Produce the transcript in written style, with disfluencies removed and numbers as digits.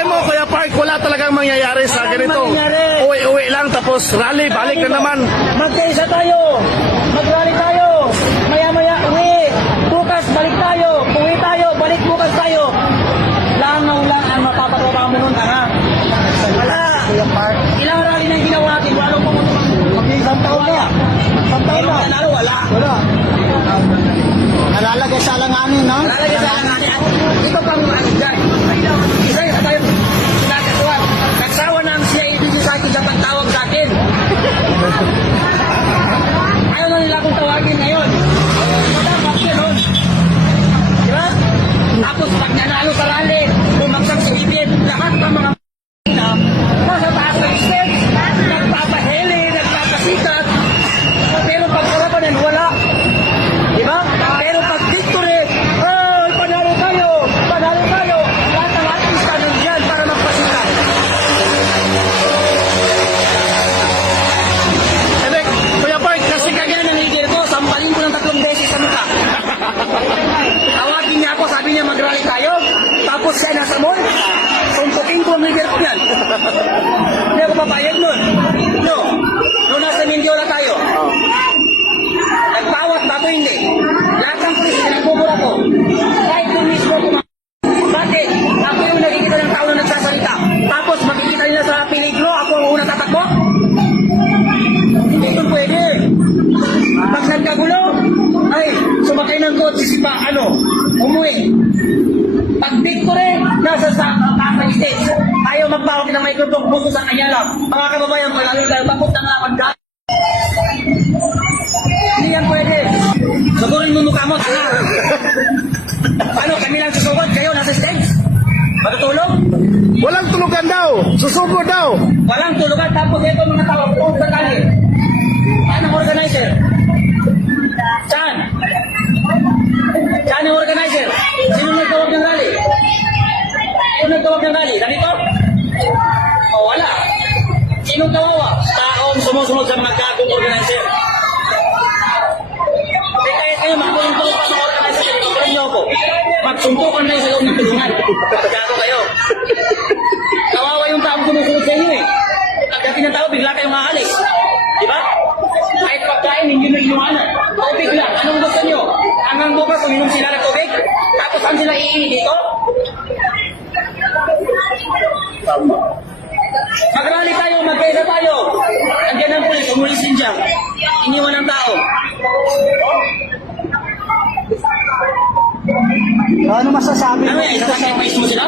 palagay mo, Kuya Park, wala talagang mangyayari sa ganito. Uwi-uwi lang, tapos rally, balik na naman. Magkaisa tayo. Mag-rally tayo. Maya-maya, uwi. Bukas, balik tayo. Uwi tayo, balik bukas tayo. Langaw lang ang mapapagawa mo nun, ha? Wala. Kuya Park. Ilang rally na ginawa natin? Walang pang mag-isang taon na. Isang taon na. Nanalo, wala. Wala. Nalalagay sa alanganin, no? Nalalagay sa alanganin. Ito pang ano dyan. Isa yung tayo sinakatuan. Nagsawa na ang CIDG sa akin sa pagtawag sa akin. Ayaw na nila akong tawagin ngayon. Dapat yun. Diba? Tapos pag nanalo sa rally, bumagsak si Ibin, lahat ng mga na nasa taas ng stage, nagpapaheli, nagpapasikat. Pero pag kalabanan, wala. Diba? Pero pag victory, oh, panalo tayo, panalo tayo. Lahat ng artista nandiyan para magpasikat. Hindi, Kuya Park, kasi Kagaya ng leader ko, sampalin ko ng 3 beses sa mukha. Tawagin niya ako, sabi niya mag-rally tayo. Tapos siya nasa mall, suntukin ko ang leader ko yan. Hindi ako papayag nun. No, nung nasa Mindiola tayo. Nagpawat ba ito hindi? Lahat ng pulis, nagpupura ko. Kahit yung mismo ko. Bakit? Ako yung nakikita ng tao na nagsasalita. Tapos makikita nila sa peligro, ako ang unang tatakbo. Hindi ito pwede. Pag nagkagulo, ay, sumakay ng kotse si pa, umuwi. Pag victory, nasa sa stage. Ayaw magpawag ng microphone, buso sa kanya lang. Mga kababayan, palalo tayo, tapos na nga mag- Hindi yan pwede. Sagurin mo mukha mo, tanga. Paano, kami lang susugod, kayo nasa stage? Matutulog? walang tulugan daw, susugod daw. Walang tulugan, tapos ito mga tao, kung sakali. Anong organizer? Saan? Saan ang organizer? Sino nagtawag ng rally? Sino nagtawag ng rally? Ganito? O, wala. Sino tawawa? Taong sumusunod sa mga gagong organizer. Kaya kayo, magtulong-tulong pa sa organizer. Tulungan niyo ako. Magsuntukan kayo sa loob ng tulungan. Gago kayo. Kawawa yung taong sumusunod sa inyo eh. Pagdating ng tao, bigla kayong aalis. Diba? Kahit pagkain, hindi nyo inuwanan. Tubig lang. Anong gusto nyo? Hanggang bukas, uminom sila ng tubig? Tapos saan sila iini dito? Mag-rally tayo, magkaisa tayo. Nandiyan ang pulis, umulisin siya. Iniwan ng tao. Ano masasabi Ano yan? Isasakrifice mo sila?